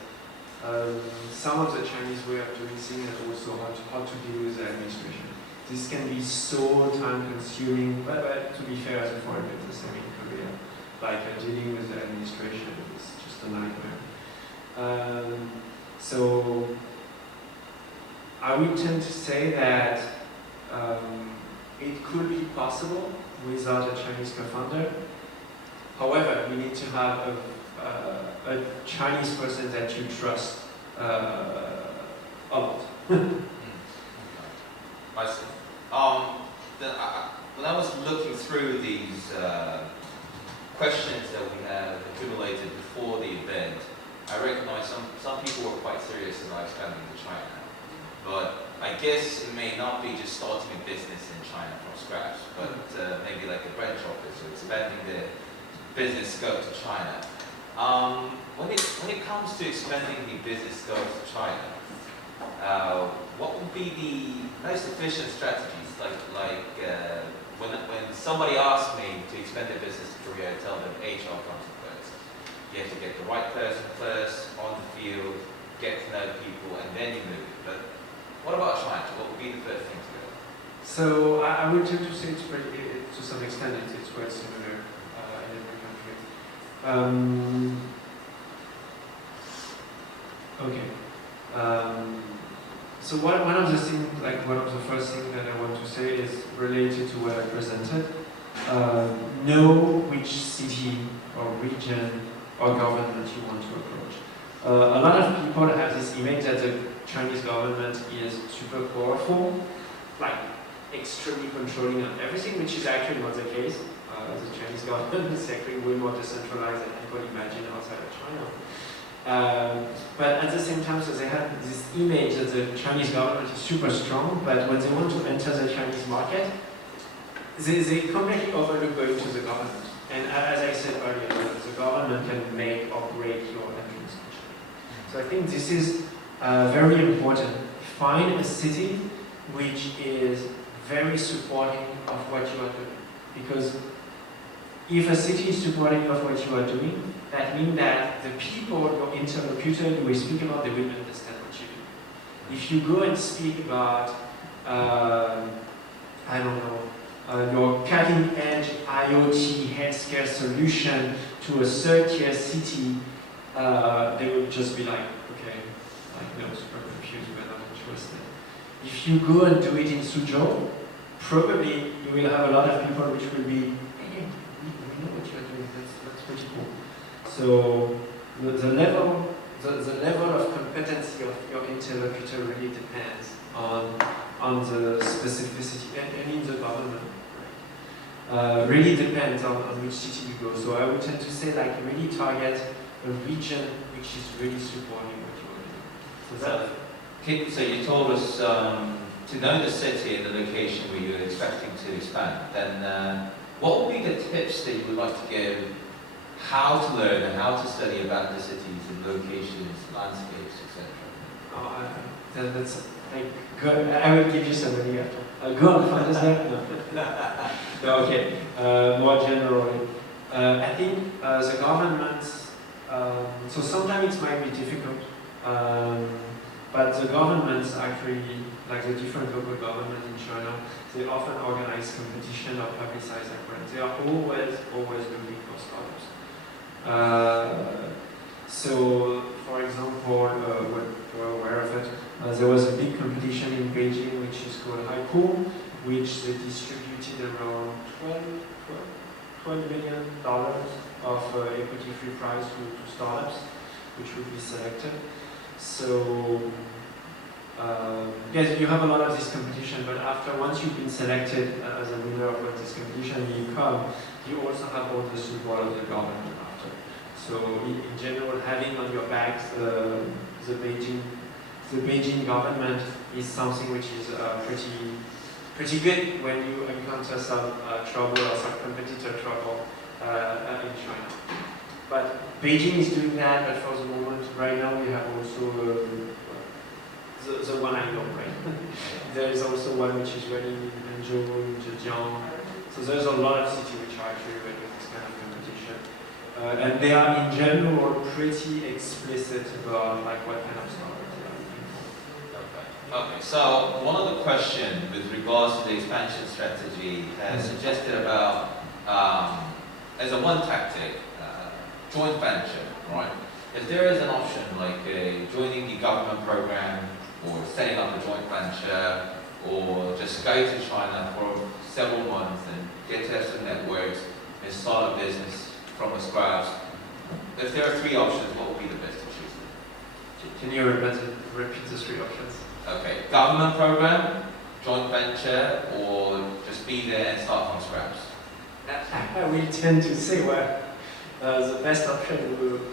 some of the Chinese way of doing things, and also how to deal with the administration. This can be so time-consuming, but to be fair, as a foreigner, it's the same in Korea. Dealing with the administration is just a nightmare. So I would tend to say that it could be possible without a Chinese co-founder. However, you need to have a Chinese person that you trust a lot. I see. When I was looking through these questions that we have accumulated before the event, I recognized some people were quite serious about expanding to China. But I guess it may not be just starting a business in China from scratch, but maybe like a branch office or expanding the business scope to China. When it comes to expanding the business scope to China, what would be the most efficient strategies? When somebody asks me to expand their business to Korea, I tell them HR comes first. You have to get the right person first on the field, get to know people, and then you move. But what about China? What would be the first thing to go? So I would tend to say to some extent it's quite similar in every country. So one of the things, one of the first things that I want to say is related to what I presented. Know which city or region or government you want to approach. A lot of people have this image that the Chinese government is super powerful, extremely controlling on everything, which is actually not the case. The Chinese government is actually way more decentralized than people imagine outside of China. But at the same time, so they have this image that the Chinese government is super strong, but when they want to enter the Chinese market, they completely overlook going to the government. And as I said earlier, the government can make or break your entrance to China. So I think this is very important. Find a city which is very supporting of what you are doing. Because if a city is supporting of what you are doing, that means that the people, your interlocutor, you will speak about, they will understand what you do. If you go and speak about, your cutting-edge IoT healthcare solution to a third-tier city, they will just be no, super confused, we're not interested. If you go and do it in Suzhou, probably you will have a lot of people which will be, hey, we know what you're doing, that's pretty cool. So the level of competency of your interlocutor really depends on the specificity, and in the government, right? Really depends on which city you go. So I would tend to say really target a region which is really supporting what you are doing. So you told us to know the city and the location where you're expecting to expand. Then what would be the tips that you would like to give? How to learn and how to study about the cities and locations, landscapes, etc. That's good. I will give you somebody after. Go on, find us there. No, okay. More generally, I think the governments. So sometimes it might be difficult, but the governments actually, the different local governments in China, they often organize competition or publicize their brand. They are always looking for startups. So, for example, what you're aware of it, there was a big competition in Beijing which is called Haiku, which they distributed around $12 million of equity-free prize to startups, which would be selected. So, yes, you have a lot of this competition, but after once you've been selected as a winner of this competition, you also have all the support of the government after. So in general, having on your back the Beijing government is something which is pretty good when you encounter some trouble or some competitor trouble in China. But Beijing is doing that, but for the moment, right now we have also the one I know, right? There is also one which is running in Hangzhou, in Zhejiang. So there's a lot of cities which are actually running this kind of competition. And they are in general pretty explicit about like what kind of startups they are looking for. Okay, so one of the questions with regards to the expansion strategy has suggested about, as a one tactic, joint venture, right? If there is an option like joining the government program or setting up a joint venture or just go to China for several months and get to have some networks and start a business from scratch, if there are three options, what would be the best to choose? Can you repeat the three options? Okay, government program, joint venture, or just be there and start from scratch? I will tend to say, well, the best option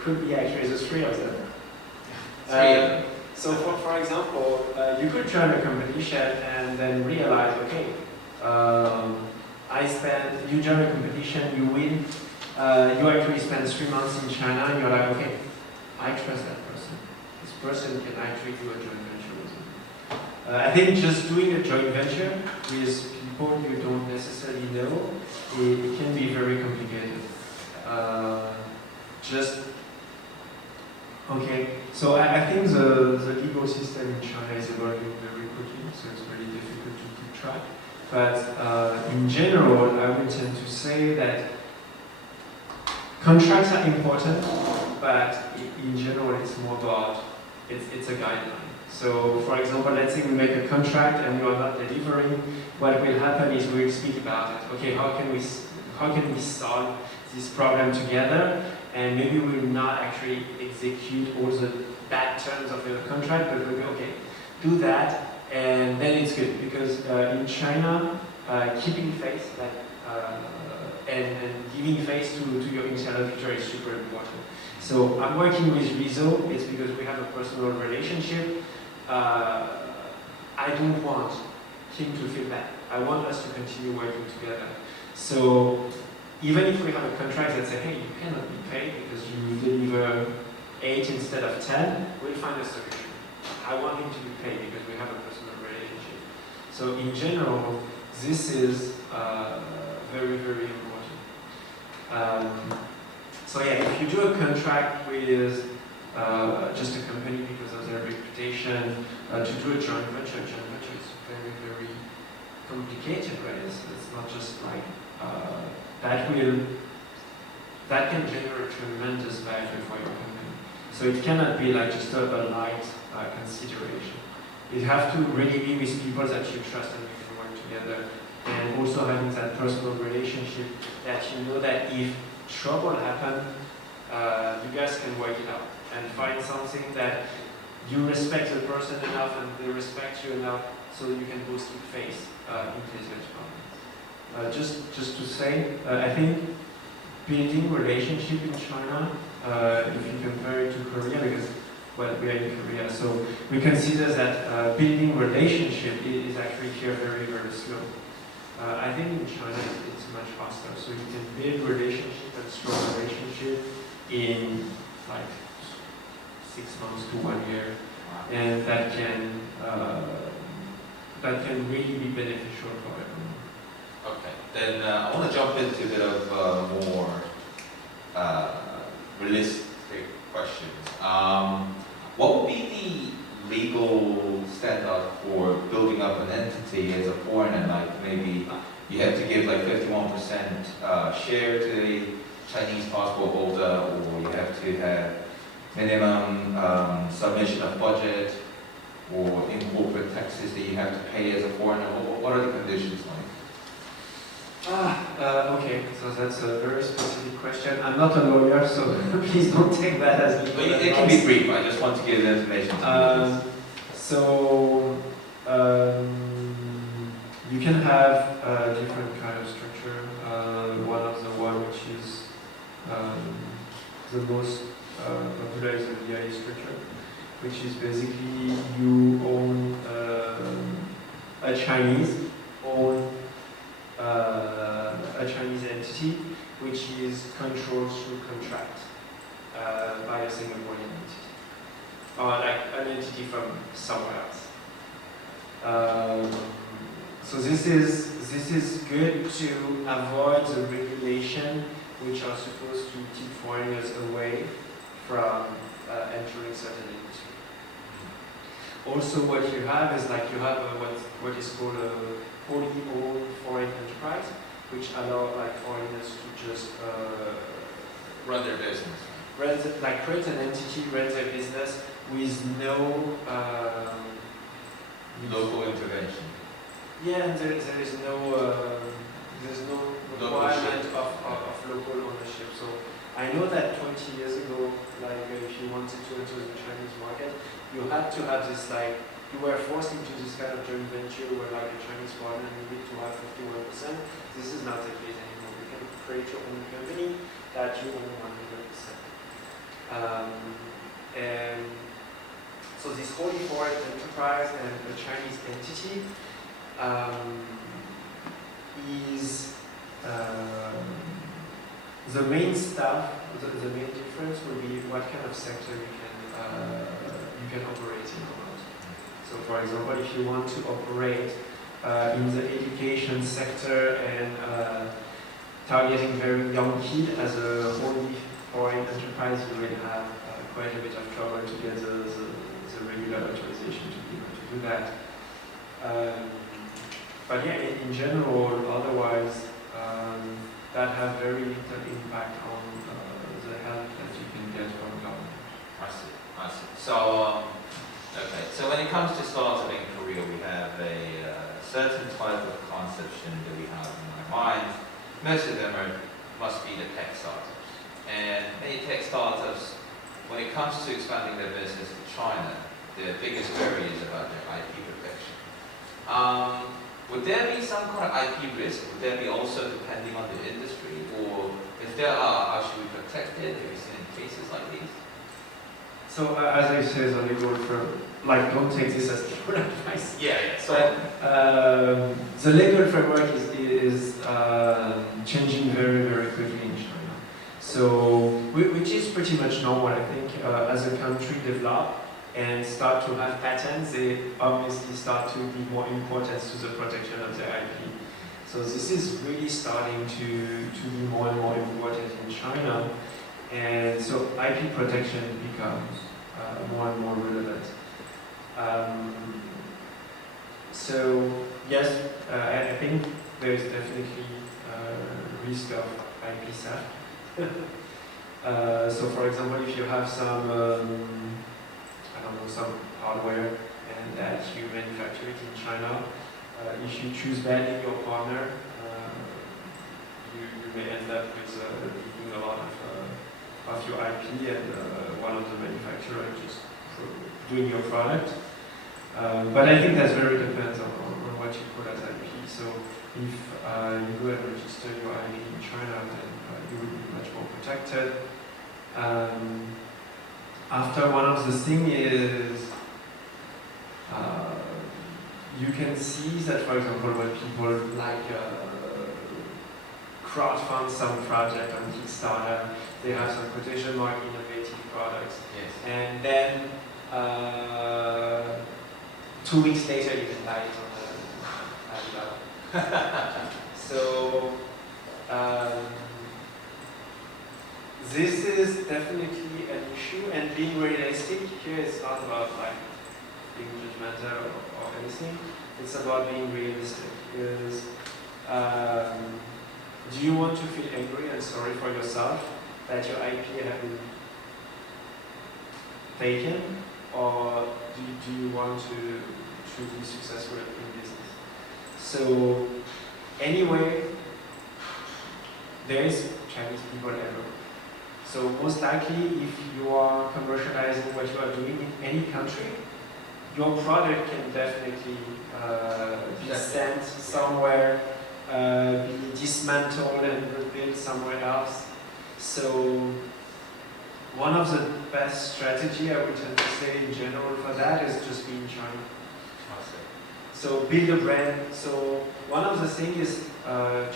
could be actually the three of them. Three of them. So for example, you could join a competition and then realize, okay, you join a competition, you win, you actually spend 3 months in China, and you're like, okay, I trust that person. This person can actually do a joint venture with me. I think just doing a joint venture with people you don't necessarily know, it can be very complicated. Okay, so I think the legal system in China is evolving very quickly, so it's really difficult to keep track. But in general, I would tend to say that contracts are important, but in general, it's more about, it's a guideline. So, for example, let's say we make a contract and you are not delivering, what will happen is we will speak about it. Okay, how can we solve this problem together? And maybe we will not actually execute all the bad terms of the contract, but we'll go, okay, do that, and then it's good. Because in China, keeping face and giving face to your interlocutor is super important. So I'm working with Rizzo, it's because we have a personal relationship. I don't want him to feel bad. I want us to continue working together. So even if we have a contract that says, hey, you cannot be paid because you deliver 8 instead of 10, we'll find a solution. I want him to be paid because we have a personal relationship. So in general, this is very, very important. So yeah, if you do a contract with just a company because of their reputation, to do a joint venture is very, very complicated, right? It's not just like that can generate tremendous value for your company. So it cannot be like just a light consideration. You have to really be with people that you trust and you can work together, and also having that personal relationship that you know that if trouble happens, you guys can work it out and find something that you respect the person enough and they respect you enough so you can both keep face in case there's problems. Just to say, I think building relationship in China, if you compare it to Korea, because well, we are in Korea, so we consider that building relationship is actually here very, very slow. I think in China it's much faster, so you can build relationship and strong relationship in like 6 months to 1 year, and that can really be beneficial for everyone. Okay, then I want to jump into a bit of more realistic questions. What would be the legal standard for building up an entity as a foreigner? Like maybe you have to give like 51% share to the Chinese passport holder, or you have to have minimum submission of budget, or in corporate taxes that you have to pay as a foreigner? What are the conditions like? Okay, so that's a very specific question. I'm not a lawyer, so please don't take that as legal But it can be brief. I just want to give the information to you. So you can have a different kind of structure. One of the one which is the most popular is the VIA structure, which is basically you own a Chinese entity which is controlled through contract by a Singaporean entity, or like an entity from somewhere else. So this is good to avoid the regulation which are supposed to keep foreigners away from entering certain industry. Also, what you have is like you have what is called a wholly owned foreign enterprise, which allow like foreigners to just Run their business. create an entity, run their business with no Local intervention. Yeah, and there is no requirement of local ownership. So I know that 20 years ago, like if you wanted to enter the Chinese market, you had to have this you were forced into this kind of joint venture where like a Chinese partner needed to have 51%. This is not the case anymore. You can create your own company that you own 100%. And so this wholly foreign enterprise and a Chinese entity is the main stuff. The main difference will be what kind of sector you can operate in or not. So, for example, if you want to operate in the education sector and targeting very young kids as a wholly foreign enterprise, you will have quite a bit of trouble to get the regular authorization to be able to do that. But yeah, in general, otherwise, that have very little impact on the help that you can get from government. I see. So, okay. So when it comes to startup in Korea, we have a certain type of conception that we have in our mind. Most of them must be the tech startups. And many tech startups, when it comes to expanding their business to China, the biggest barrier is about their IP protection. Would there be some kind of IP risk? Would there be also depending on the industry? Or if there are, how should we protect it? Have you seen any cases like these? So as I say, the legal firm, don't take this as legal advice. Yeah. So the legal framework is changing very, very quickly in China. So, which is pretty much normal, I think, as a country develop and start to have patents, they obviously start to give more importance to the protection of their IP. So this is really starting to be more and more important in China, and so IP protection becomes more and more relevant. So yes, I think there is definitely risk of IP theft. So for example, if you have some some hardware and that you manufacture it in China, if you choose badly your partner, you may end up with leaking a lot of your IP and one of the manufacturers just doing your product. But I think that's very depends on what you put as IP. So if you go and register your IP in China, then you will be much more protected. After one of the things is you can see that, for example, when people crowdfund some project on Kickstarter, they have some quotation mark innovative products. Yes. And then 2 weeks later you can buy it on Alibaba. So this is definitely an issue, and being realistic here is not about being judgmental or anything. It's about being realistic. Because do you want to feel angry and sorry for yourself that your IP have been taken, or do you want to be successful in business? So anyway, there is Chinese people everywhere. So most likely, if you are commercializing what you are doing in any country, your product can definitely be sent somewhere, be dismantled and rebuilt somewhere else. So one of the best strategy I would tend to say in general for that is just be in China. So build a brand. So one of the things is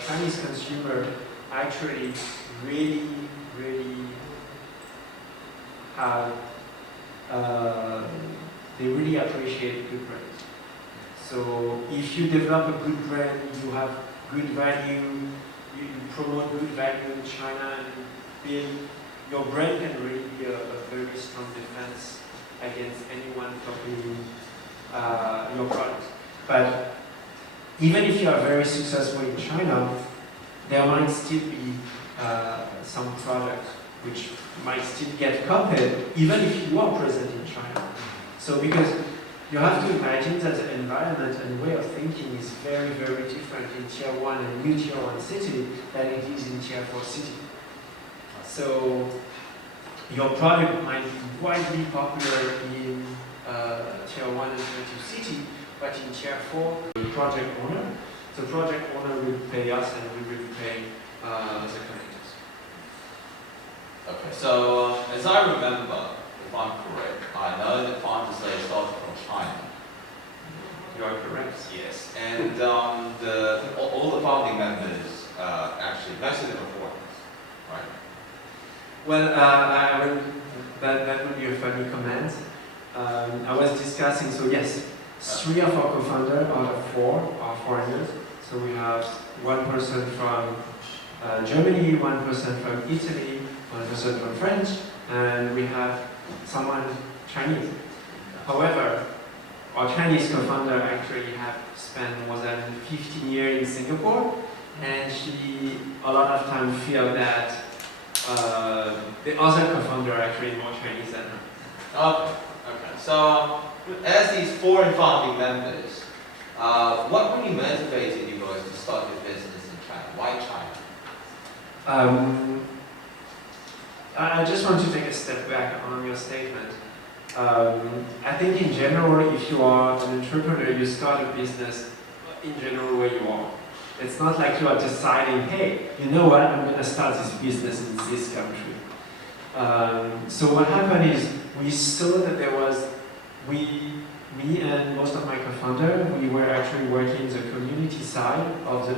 Chinese consumer actually really have they really appreciate good brands. So if you develop a good brand, you have good value, you promote good value in China, and build your brand can really be a very strong defense against anyone copying your product. But even if you are very successful in China, there might still be some products which might still get copied, even if you are present in China. So because you have to imagine that the environment and way of thinking is very different in tier 1 and new tier 1 city than it is in tier 4 city. So your product might be widely popular in tier 1 and tier 2 city, but in tier 4, the project owner will pay us and we will pay the creators. Okay, so as I remember, if I'm correct, I know that Fantasy started from China. You are correct. Yes, and all the founding members, actually, most of them are foreigners, right? Well, that would be a funny comment. I was discussing, so yes, 3 of our co-founders out of 4 are foreigners. So we have one person from Germany, one person from Italy, one person from French, and we have someone Chinese. However, our Chinese co-founder actually have spent more than 15 years in Singapore, and she a lot of time feel that the other co-founder are actually more Chinese than her. Okay. So, as these foreign founding members, what really motivated you guys to start your business in China? Why China? I just want to take a step back on your statement. I think in general, if you are an entrepreneur, you start a business in general where you are. It's not like you are deciding, hey, you know what, I'm going to start this business in this country. So what happened is we saw that there was, me and most of my co-founders, we were actually working the community side of the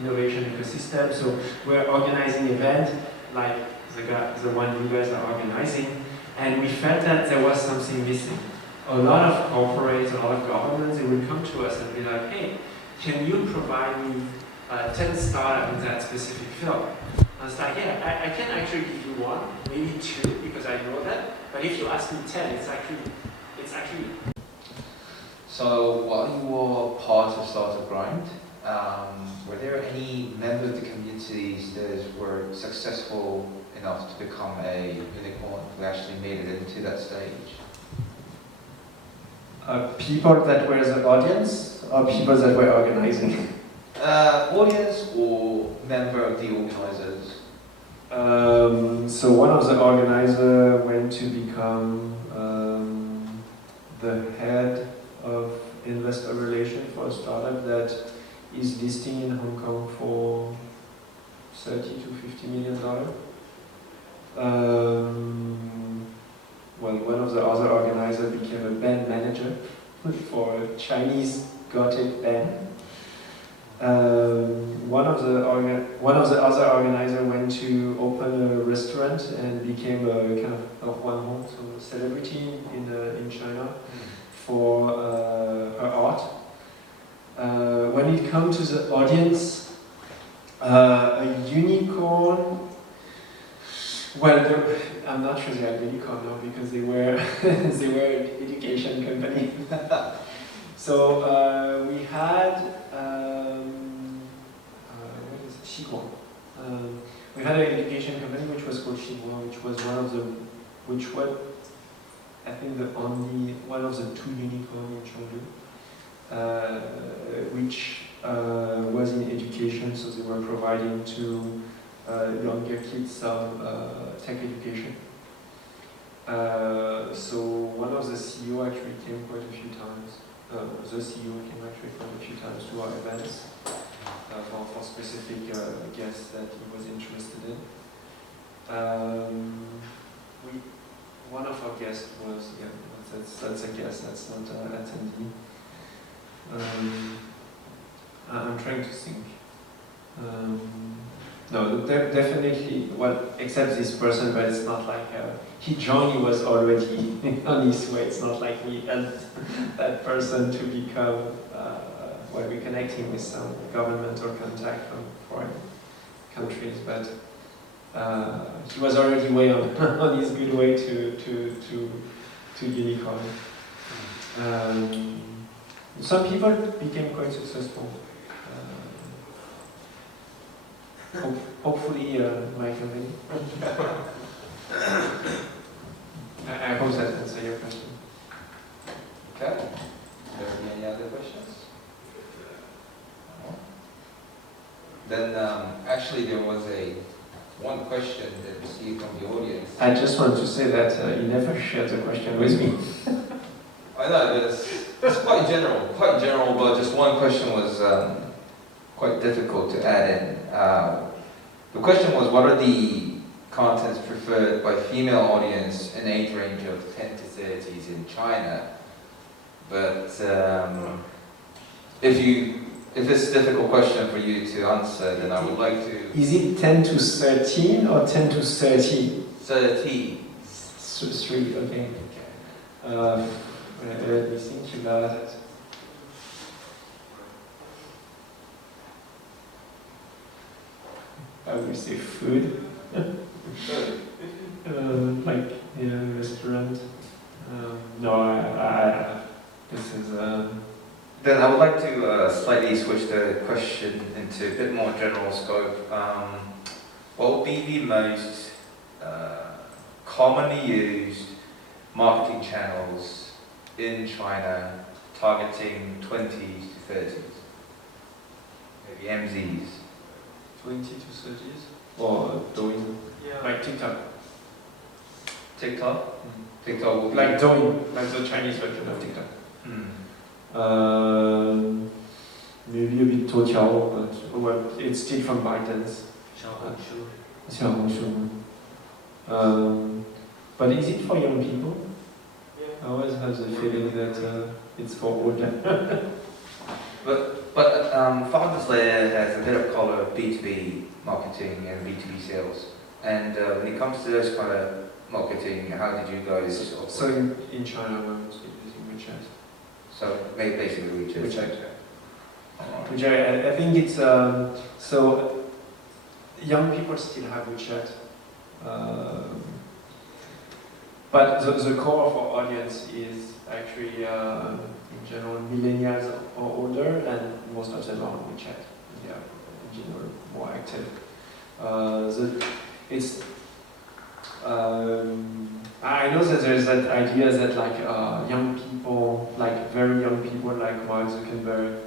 innovation ecosystem. So we're organizing events like the one you guys are organizing, and we felt that there was something missing. A lot of corporates, a lot of governments, they would come to us and be like, hey, can you provide me 10 startups in that specific field? I was like, yeah, I can actually give you 1, maybe 2, because I know that. But if you ask me 10, it's actually. So while you were part of Startup Grind, were there any members of the communities that were successful enough to become a unicorn who actually made it into that stage? People that were the audience, or people that were organizing? Audience or member of the organizers? So one of the organizers went to become the head of investor relations for a startup that is listing in Hong Kong for $30 to $50 million. Well, one of the other organizers became a band manager for a Chinese Gothic band. One of the other organizers went to open a restaurant and became a kind of one-home, so a celebrity in China for her art. When it comes to the audience, a unicorn. Well, I'm not sure they are unicorn now because they were an education company. So we had what is it? We had an education company which was called Chinois, which was I think one of the 2 unicorns in Chengdu, which was in education, so they were providing to younger kids some tech education. So one of the CEO actually came quite a few times. The CEO came actually quite a few times to our events for specific guests that he was interested in. One of our guests was, that's a guest, that's not an attendee. I'm trying to think. No, definitely, well, except this person, but it's not like, he joined, he was already on his way. It's not like we helped that person to become, we're connecting with some governmental contact from foreign countries, but he was already way on his good way to unicorn. Some people became quite successful. Hopefully, my company. I hope that answers your question. Okay. Are there any other questions? No? Then, actually, there was one question that we received from the audience. I just want to say that you never shared the question with me. I know, it's quite general, but just one question was quite difficult to add in. The question was, what are the contents preferred by female audience in age range of 10 to 30s in China? But if it's a difficult question for you to answer, then I would like to... Is it 10 to 13 or 10 to 30? 30. 3, okay. Let me think about it. I would say food. Like restaurant. No, this is. Then I would like to slightly switch the question into a bit more general scope. What would be the most commonly used marketing channels in China targeting 20s to 30s? Maybe MZs. 20 to 30s? Or Douyin? Yeah. Like TikTok. TikTok? TikTok will be... Like Douyin, like the Chinese version of TikTok. Maybe a bit Toutiao, but well, it's still from ByteDance. Xiaohongshu. But is it for young people? I always have the feeling that it's for older. But Founders Lair has a bit of color of B2B marketing and B2B sales. And when it comes to those kind of marketing, how did you guys... So in China, we're mostly using WeChat. So basically WeChat. Which I think it's... so young people still have WeChat. But the core of our audience is actually, in general, millennials or older, and most of them are on WeChat. They are, in general, more active. I know that there's that idea that like young people, like very young people, like Mark Zuckerberg,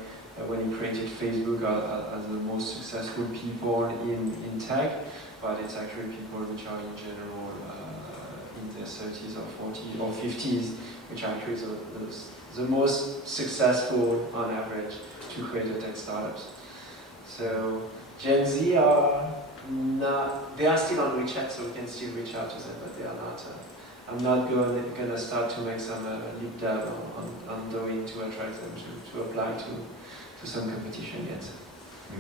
when he created Facebook, are the most successful people in tech, but it's actually people which are in general in their 30s or 40s or 50s, which are actually the most successful on average to create the tech startups. So Gen Z are not, they are still on WeChat, so we can still reach out to them, but they are not. I'm not going to start to make some leap dab on Douyin to attract them to apply to some competition yet.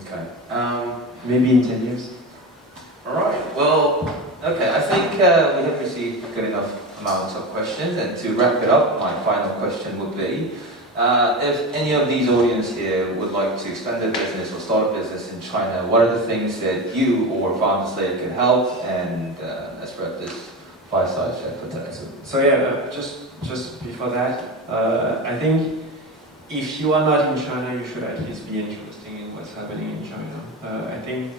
Okay. Maybe in 10 years. Alright, well, okay, I think we have received a good enough amount of questions, and to wrap it up, my final question would be, if any of these audience here would like to expand their business or start a business in China, what are the things that you or Founders Lair can help? And let's wrap this fireside chat for today. So yeah, just before that, I think if you are not in China, you should at least be interested in what's happening in China. I think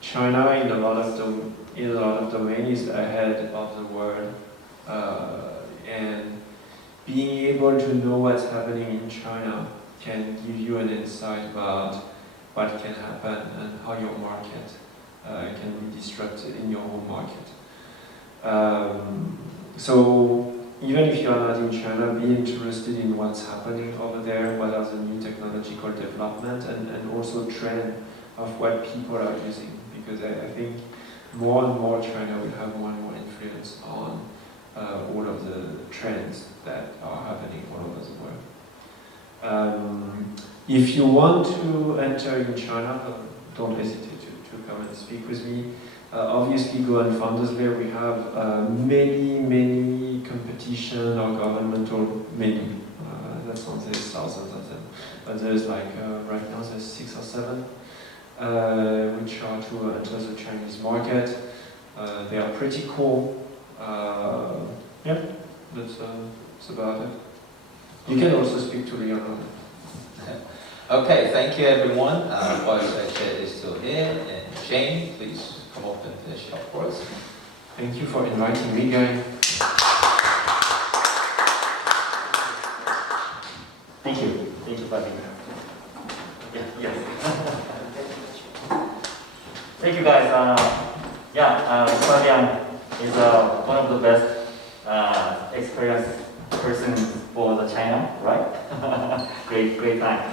China in a lot of domains is ahead of the world, and being able to know what's happening in China can give you an insight about what can happen and how your market can be disrupted in your home market. So even if you are not in China, be interested in what's happening over there, what are the new technological development, and also trend of what people are using, because I think more and more China will have more and more influence on all of the trends that are happening all over the world. If you want to enter in China, don't hesitate to come and speak with me. Obviously, go on Founders Lair. We have many competition or governmental, that sounds like thousands of them. But there's like, right now there's 6 or 7, which are to enter the Chinese market. They are pretty cool. Yeah, that's about it. You can also speak to Leon. Okay, thank you everyone. Whilst Ed is still here, and Shane, please come up and finish up for us. Thank you for inviting me, guys. Thank you for being here. Yeah, yes. Thank you guys. Fabien is one of the best experienced person for the China, right? great time.